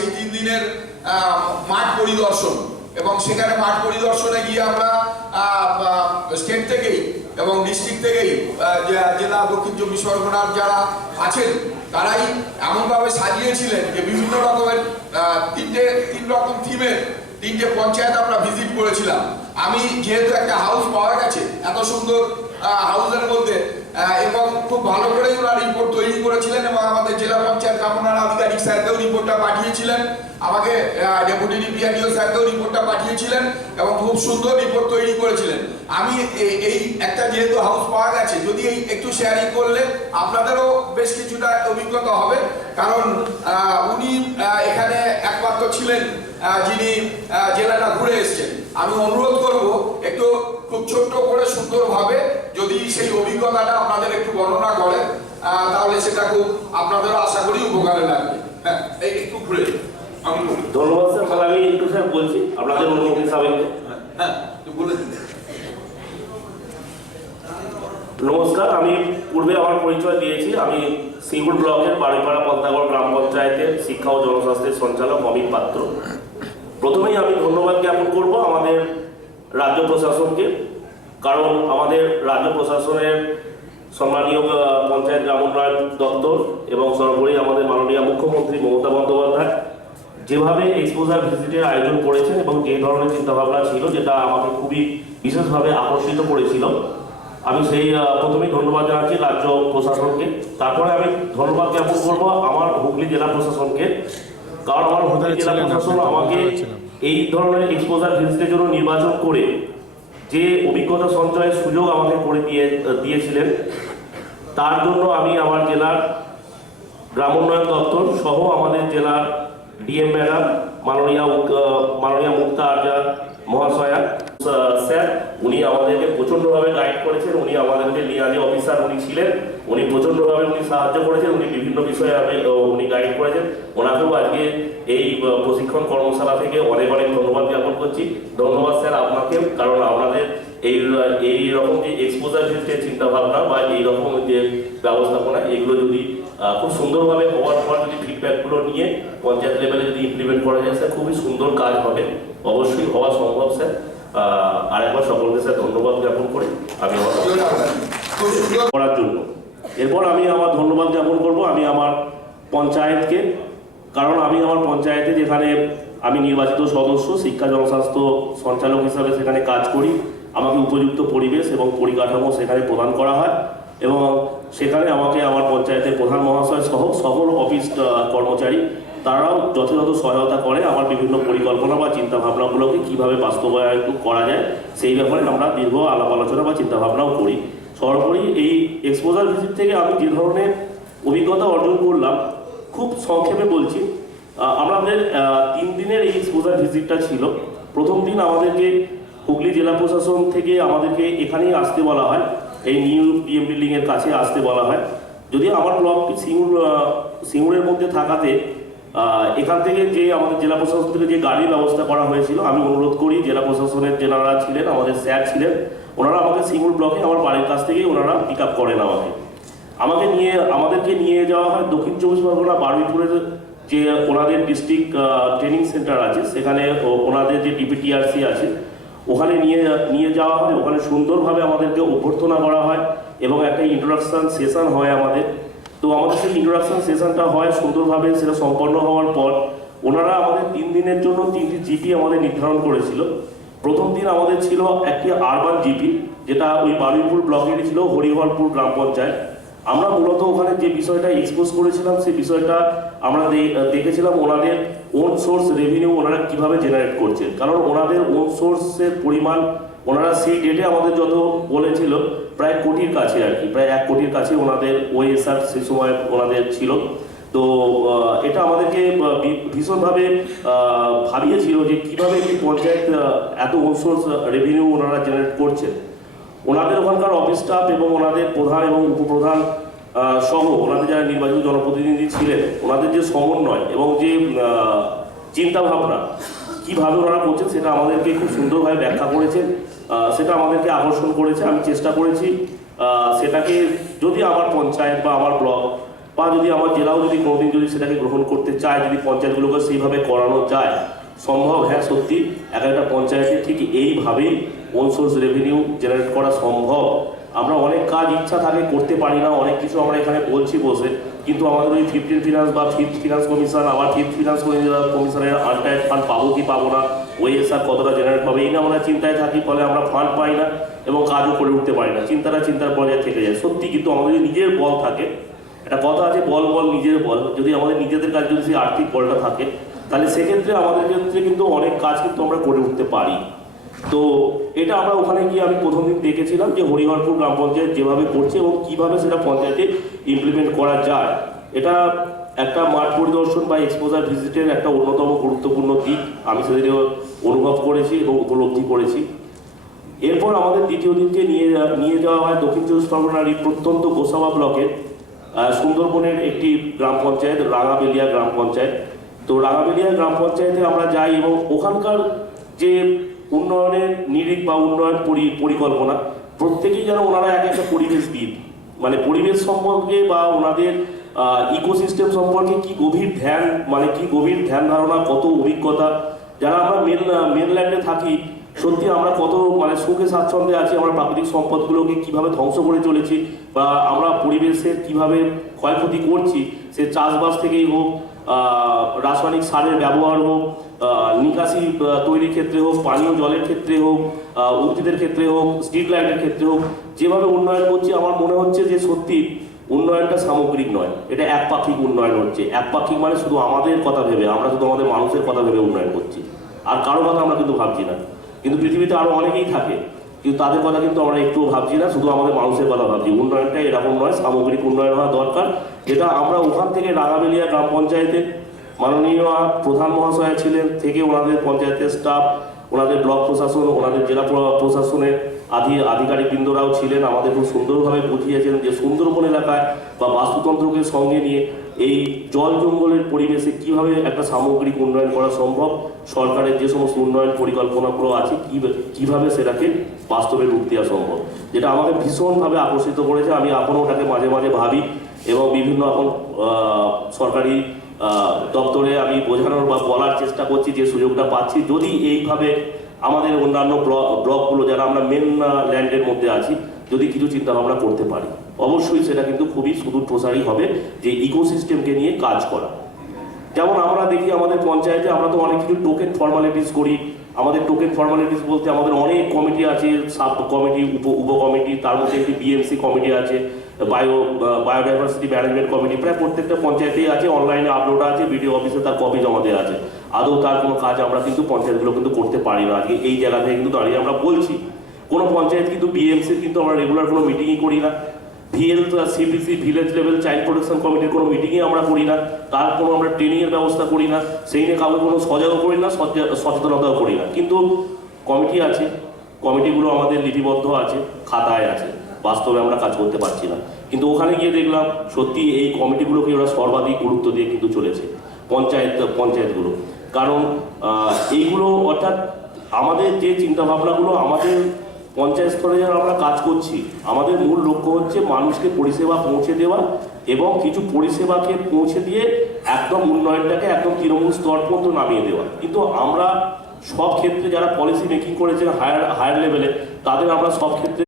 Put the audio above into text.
সেই তিন দিনের মাঠ পরিদর্শন। এবং সেখানে মাঠ পরিদর্শনে গিয়ে আমরা স্টেট থেকেই এবং ডিস্ট্রিক্ট থেকেই জেলা দক্ষিণ চব্বিশ পরগনার যারা আছেন, তারাই এমনভাবে সাজিয়েছিলেন যে বিভিন্ন রকমের তিনটে, তিন রকম থিমের তিনটে পঞ্চায়েত আমরা ভিজিট করেছিলাম। আমি যেহেতু একটা হাউস পাওয়া গেছে, এত সুন্দর হাউসের মধ্যে। এবং খুব ভালো করেই ওরা রিপোর্ট তৈরি করেছিলেন এবং আমাদের জেলা পঞ্চায়েত কামনার আধিকারিক স্যারকেও রিপোর্টটা পাঠিয়েছিলেন। আমাকে ডেপুটি ডিপিআরডিও স্যারকেও রিপোর্টটা পাঠিয়েছিলেন এবং খুব সুন্দর রিপোর্ট তৈরি করেছিলেন। আমি এই- একটা যেহেতু হাউস পাওয়া গেছে, যদি এই একটু শেয়ারিং করলে আপনাদেরও বেশ কিছুটা অভিজ্ঞতা হবে। কারণ উনি এখানে একমাত্র ছিলেন যিনি জেলাটা ঘুরে এসেছেন। আমি অনুরোধ করব, একটু খুব ছোট্ট করে সুন্দরভাবে যদি সেই অভিজ্ঞতাটা আপনাদের একটু বর্ণনা করেন তাহলে সেটা খুব আপনাদেরও আশা করি উপকারে লাগবে। হ্যাঁ এই একটু ঘুরে ধন্যবাদ স্যার তাহলে আমি একটু স্যার বলছি আপনাদের অনুমতি সাবেকে হ্যাঁ একটু বলে দিন। নমস্কার আমি পূর্বে আমার পরিচয় দিয়েছি আমি সিঙ্গুর ব্লকের বাড়িপাড়া পদ্মাগড় গ্রাম পঞ্চায়েতের শিক্ষা ও জনস্বাস্থ্যের সঞ্চালক অমিত পাত্র। প্রথমেই আমি ধন্যবাদ জ্ঞাপন করব আমাদের রাজ্য প্রশাসনকে। কারণ আমাদের রাজ্য প্রশাসনের সম্মানীয় পঞ্চায়েত গ্রাম উন্নয়ন দপ্তর এবং সর্বোপরি আমাদের মাননীয় মুখ্যমন্ত্রী মমতা বন্দ্যোপাধ্যায় যেভাবে এক্সপোজার ভিজিটের আয়োজন করেছেন এবং যে ধরনের চিন্তাভাবনা ছিল যেটা আমাকে খুবই বিশেষভাবে আকর্ষিত করেছিল আমি সেই প্রথমেই ধন্যবাদ জানাচ্ছি রাজ্য প্রশাসনকে। তারপরে আমি ধন্যবাদ জ্ঞাপন করব আমার হুগলি জেলা প্রশাসনকে কারণ আমার হুগলি জেলা প্রশাসন আমাকে এই ধরনের এক্সপোজার ভিজিটের জন্য নির্বাচন করে যে অভিজ্ঞতা সঞ্চয়ের সুযোগ আমাকে করে দিয়ে, দিয়েছিলেন, তার জন্য আমি আমার জেলার গ্রাম উন্নয়ন দপ্তর সহ আমাদের জেলার ডিএম ম্যাডাম, মাননীয় মাননীয় মুক্তা আর্যা মহাশয়া স্যার, উনি আমাদেরকে প্রচণ্ডভাবে গাইড করেছেন। উনি আমাদেরকে লিয়াজি অফিসার উনি ছিলেন। উনি প্রচণ্ডভাবে উনি সাহায্য করেছেন। উনি বিভিন্ন বিষয়ে উনি গাইড করেছেন। ওনাকেও আজকে এই প্রশিক্ষণ কর্মশালা থেকে অনেক অনেক ধন্যবাদ জ্ঞাপন করছি। ধন্যবাদ স্যার আপনাকেও, কারণ আপনাদের এই এই রকম যে এক্সপোজার ভিত্তিক চিন্তা ভাবনা বা এই রকম যে ব্যবস্থাপনা, এগুলো যদি খুব সুন্দরভাবে হওয়ার পর যদি ফিডব্যাকগুলো নিয়ে পঞ্চায়েত লেভেলে যদি ইমপ্লিমেন্ট করা যায়, স্যার, খুবই সুন্দর কাজ হবে। অবশ্যই হওয়া সম্ভব, স্যার। আরেকবার সকলকে স্যার ধন্যবাদ জ্ঞাপন করি। আমি করার জন্য। এরপর আমি আমার ধন্যবাদ জ্ঞাপন করব। আমি আমার পঞ্চায়েতকে, কারণ আমি আমার পঞ্চায়েতে যেখানে আমি নির্বাচিত সদস্য, শিক্ষা জনস্বাস্থ্য সঞ্চালক হিসাবে সেখানে কাজ করি, আমাকে উপযুক্ত পরিবেশ এবং পরিকাঠামো সেখানে প্রদান করা হয় এবং সেখানে আমাকে আমার পঞ্চায়েতের প্রধান মহাশয় সহ সকল অফিস কর্মচারী তারাও যথাযথ সহায়তা করে আমার বিভিন্ন পরিকল্পনা বা চিন্তা ভাবনাগুলোকে কীভাবে বাস্তবায়ন করা যায়, সেই ব্যাপারে আমরা দীর্ঘ আলাপ আলোচনা বা চিন্তা ভাবনাও করি। সর্বোপরি এই এক্সপোজার ভিজিট থেকে আমি যে ধরনের অভিজ্ঞতা অর্জন করলাম, খুব সংক্ষেপে বলছি। আমাদের তিন দিনের এই এক্সপোজার ভিজিটটা ছিল। প্রথম দিন আমাদেরকে হুগলি জেলা প্রশাসন থেকে আমাদেরকে এখানেই আসতে বলা হয়। এই নিউ ডিএম বিল্ডিং এর কাছে আসতে বলা হয়। যদি আমার ব্লকটি সিঙ্গুর সিঙ্গুরের মধ্যে থাকাতে এখান থেকে যে আমাদের জেলা প্রশাসন থেকে যে গাড়ির ব্যবস্থা করা হয়েছিল, আমি অনুরোধ করি জেলা প্রশাসনের জেলারা ছিলেন, আমাদের স্যার ছিলেন, ওনারা আমাকে সিঙ্গুর ব্লকে আমার বাড়ির কাছ থেকেই ওনারা পিক আপ করেন আমাকে। আমাকে নিয়ে, আমাদেরকে নিয়ে যাওয়া হয় দক্ষিণ চব্বিশ পরগনা বারুইপুরের যে ওনাদের ডিস্ট্রিক্ট ট্রেনিং সেন্টার আছে, সেখানে ওনাদের যে ডিপিটিআরসি আছে, ওখানে নিয়ে নিয়ে যাওয়া হয়। ওখানে সুন্দরভাবে আমাদেরকে অভ্যর্থনা করা হয় এবং একটা ইন্ট্রোডাকশন সেশন হয় আমাদের। তো আমাদের সেই ইন্ট্রোডাকশন সেশনটা হয় সুন্দরভাবে, সেটা সম্পন্ন হওয়ার পর ওনারা আমাদের তিন দিনের জন্য তিনটি জিপি আমাদের নির্ধারণ করেছিল। প্রথম দিন আমাদের ছিল একটি আরবান জিপি, যেটা ওই বারুইপুর ব্লকেরই ছিল, হরিহরপুর গ্রাম পঞ্চায়েত। আমরা মূলত ওখানে যে বিষয়টা এক্সপোজ করেছিলাম, সেই বিষয়টা আমরা দেখেছিলাম ওনাদের ওন সোর্স রেভিনিউ ওনারা কীভাবে জেনারেট করছে। কারণ ওনাদের ওন সোর্সের পরিমাণ, ওনারা সেই ডেটে আমাদের যত বলেছিল প্রায় কোটির কাছে আর কি, প্রায় এক কোটির কাছে ওনাদের ওএসআর সেই সময় ওনাদের ছিল। তো এটা আমাদেরকে ভীষণভাবে ভাবিয়েছিল যে কীভাবে একটি পঞ্চায়েত এত ওন সোর্স রেভিনিউ ওনারা জেনারেট করছেন। ওনাদের ওখানকার অফিস স্টাফ এবং ওনাদের প্রধান এবং উপপ্রধান সহ ওনাদের যারা নির্বাচিত জনপ্রতিনিধি ছিলেন, ওনাদের যে সমন্বয় এবং যে চিন্তাভাবনা, কীভাবে ওনারা করছেন সেটা আমাদেরকে খুব সুন্দরভাবে ব্যাখ্যা করেছেন। সেটা আমাদেরকে আকর্ষণ করেছে, আমি চেষ্টা করেছি। সেটাকে যদি আমার পঞ্চায়েত বা আমার ব্লক বা যদি আমার জেলাও যদি কোনোদিন যদি সেটাকে গ্রহণ করতে চায়, যদি পঞ্চায়েতগুলোকে সেইভাবে করানো যায়, সম্ভব হ্যাঁ সত্যি, এক একটা পঞ্চায়েতে ঠিক এইভাবেই ওন সোর্স রেভিনিউ জেনারেট করা সম্ভব। আমরা অনেক কাজ ইচ্ছা থাকে, করতে পারি না, অনেক কিছু আমরা এখানে বলছি বসে, কিন্তু আমাদের ওই ফিফটিন ফিনান্স বা ফিফথ ফিনান্স কমিশন আবার ফিফথ ফিনান্স কমিশনের আনটাইড ফান্ড পাবো কি পাবো না ওএসআর কতটা জেনারেট পাবে এই না আমরা চিন্তায় থাকি, ফলে আমরা ফান্ড পাই না এবং কাজও করে উঠতে পারি না। চিন্তাটা চিন্তার পর্যায়ে থেকে যায়। সত্যি কিন্তু আমাদের নিজের বল থাকে, একটা কথা আছে, বল বল, নিজের বল। যদি আমাদের নিজেদের কাজ যদি সেই আর্থিক বলটা থাকে, তাহলে সেক্ষেত্রে আমাদের ক্ষেত্রে কিন্তু অনেক কাজ কিন্তু আমরা করে উঠতে পারি। তো এটা আমরা ওখানে গিয়ে আমি প্রথম দিন দেখেছিলাম যে হরিহরপুর গ্রাম পঞ্চায়েত যেভাবে করছে এবং কীভাবে সেটা পঞ্চায়েতে ইমপ্লিমেন্ট করা যায়। এটা একটা মাঠ পরিদর্শন বা এক্সপোজার ভিজিটের একটা অন্যতম গুরুত্বপূর্ণ দিক। আমি সেদিকে অনুভব করেছি এবং উপলব্ধি করেছি। এরপর আমাদের দ্বিতীয় দিনকে নিয়ে নিয়ে যাওয়া হয় দক্ষিণ চব্বিশ পরগনার এই প্রত্যন্ত গোসাবা ব্লকের সুন্দরবনের একটি গ্রাম পঞ্চায়েত, রাঙাবেলিয়া গ্রাম পঞ্চায়েত। তো রাঙাবেলিয়া গ্রাম পঞ্চায়েতে আমরা যাই এবং ওখানকার যে উন্নয়নের নিরিখ বা উন্নয়ন পরি- পরিকল্পনা, প্রত্যেকেই যেন ওনারা এক একটা পরিবেশবিদ মানে পরিবেশ সম্পর্কে বা ওনাদের ইকোসিস্টেম সম্পর্কে কি গভীর ধ্যান মানে কি গভীর ধ্যান ধারণা, কত অভিজ্ঞতা যারা আমরা মেন মেনল্যান্ডে থাকি, সত্যি আমরা কত মানে সুখে, স্বাচ্ছন্দ্যে আছি, আমরা প্রাকৃতিক সম্পদগুলোকে কীভাবে ধ্বংস করে চলেছি, বা আমরা পরিবেশের কীভাবে ক্ষয়ক্ষতি করছি, সে চাষবাস থেকেই হোক রাসায়নিক সারের ব্যবহার হোক নিকাশি তৈরির ক্ষেত্রে হোক, পানীয় জলের ক্ষেত্রে হোক উদ্ভিদের ক্ষেত্রে হোক স্ট্রিট লাইটের ক্ষেত্রে হোক, যেভাবে উন্নয়ন করছি, আমার মনে হচ্ছে যে সত্যি উন্নয়নটা সামগ্রিক নয়। এটা একপাক্ষিক উন্নয়ন হচ্ছে। একপাক্ষিক মানে শুধু আমাদের কথা ভেবে, আমরা শুধু আমাদের মানুষের কথা ভেবে উন্নয়ন করছি। আর কারও কথা আমরা কিন্তু ভাবছি না। কিন্তু পৃথিবীতে আরও অনেকেই থাকে, কিন্তু তাদের কথা কিন্তু আমরা একটুও ভাবছি না, শুধু আমাদের মানুষের কথা ভাবছি। উন্নয়নটা এরকম নয়, সামগ্রিক উন্নয়ন হওয়া দরকার। যেটা আমরা ওখান থেকে রাগাবেলিয়া গ্রাম পঞ্চায়েতে মাননীয় প্রধান মহাশয় ছিলেন, থেকে ওনাদের পঞ্চায়েতের স্টাফ ওনাদের ব্লক প্রশাসন, ওনাদের জেলা প্র- প্রশাসনের আধি আধিকারিক বৃন্দরাও ছিলেন, আমাদের খুব সুন্দরভাবে বুঝিয়েছেন যে সুন্দরবন এলাকায় বা বাস্তুতন্ত্রকে সঙ্গে নিয়ে এই জল জঙ্গলের পরিবেশে কীভাবে একটা সামগ্রিক উন্নয়ন করা সম্ভব, সরকারের যে সমস্ত উন্নয়ন পরিকল্পনাগুলো আছে কীভাবে সেটাকে বাস্তবে রূপ দেওয়া সম্ভব, যেটা আমাকে ভীষণভাবে আকর্ষিত করেছে। আমি এখনও ওটাকে মাঝে মাঝে ভাবি এবং বিভিন্ন এখন সরকারি দপ্তরে আমি বোঝানোর বা বলার চেষ্টা করছি যে সুযোগটা পাচ্ছি। যদি এইভাবে আমাদের অন্যান্য ব্লক- ব্লকগুলো যারা আমরা মেন ল্যান্ডের মধ্যে আছি, যদি কিছু চিন্তা ভাবনা করতে পারি, অবশ্যই সেটা কিন্তু খুবই সুদূর প্রসারী হবে যে ইকোসিস্টেমকে নিয়ে কাজ করা। যেমন আমরা দেখি আমাদের পঞ্চায়েতে আমরা তো অনেক কিছু টোকেন ফর্মালিটিস করি, আমাদের টোকেন ফর্মালিটিস বলতে আমাদের অনেক কমিটি আছে সাব কমিটি উপ উপ কমিটি তার মধ্যে একটি বিএমসি কমিটি আছে বায়ো বায়োডাইভার্সিটি ম্যানেজমেন্ট কমিটি প্রায় প্রত্যেকটা পঞ্চায়েতেই আছে অনলাইনে আপলোড আছে বিডিও অফিসে তার কপি জমা দেওয়া আছে। আদৌ তার কোনো কাজ আমরা কিন্তু পঞ্চায়েতগুলো কিন্তু করতে পারি না আজকে এই জায়গা থেকে কিন্তু দাঁড়িয়ে আমরা বলছি। কোনো পঞ্চায়েত কিন্তু বিএমসির কিন্তু আমরা রেগুলার কোনো মিটিংই করি না। VL CPC village level child protection কমিটির কোনো মিটিংই আমরা করি না। তার কোনো আমরা ট্রেনিংয়ের ব্যবস্থা করি না। সেই নিয়ে কাউকে কোনো সজাগও করি না, সচে- সচেতনতাও করি না। কিন্তু কমিটি আছে। কমিটিগুলো আমাদের লিপিবদ্ধ আছে, খাতায় আছে। বাস্তবে আমরা কাজ করতে পারছি না। কিন্তু ওখানে গিয়ে দেখলাম সত্যি এই কমিটিগুলোকে ওরা সর্বাধিক গুরুত্ব দিয়ে কিন্তু চলেছে। পঞ্চায়েত পঞ্চায়েতগুলো। কারণ এইগুলো অর্থাৎ আমাদের যে চিন্তা ভাবনাগুলো আমাদের পঞ্চায়েত স্তরে যারা আমরা কাজ করছি, আমাদের মূল লক্ষ্য হচ্ছে মানুষকে পরিষেবা পৌঁছে দেওয়া এবং কিছু পরিষেবাকে পৌঁছে দিয়ে একদম উন্নয়নটাকে একদম তৃণমূল স্তর পর্যন্ত নামিয়ে দেওয়া। কিন্তু আমরা সব ক্ষেত্রে যারা পলিসি মেকিং করেছেন হায়ার হায়ার লেভেলে তাদের আমরা সব ক্ষেত্রে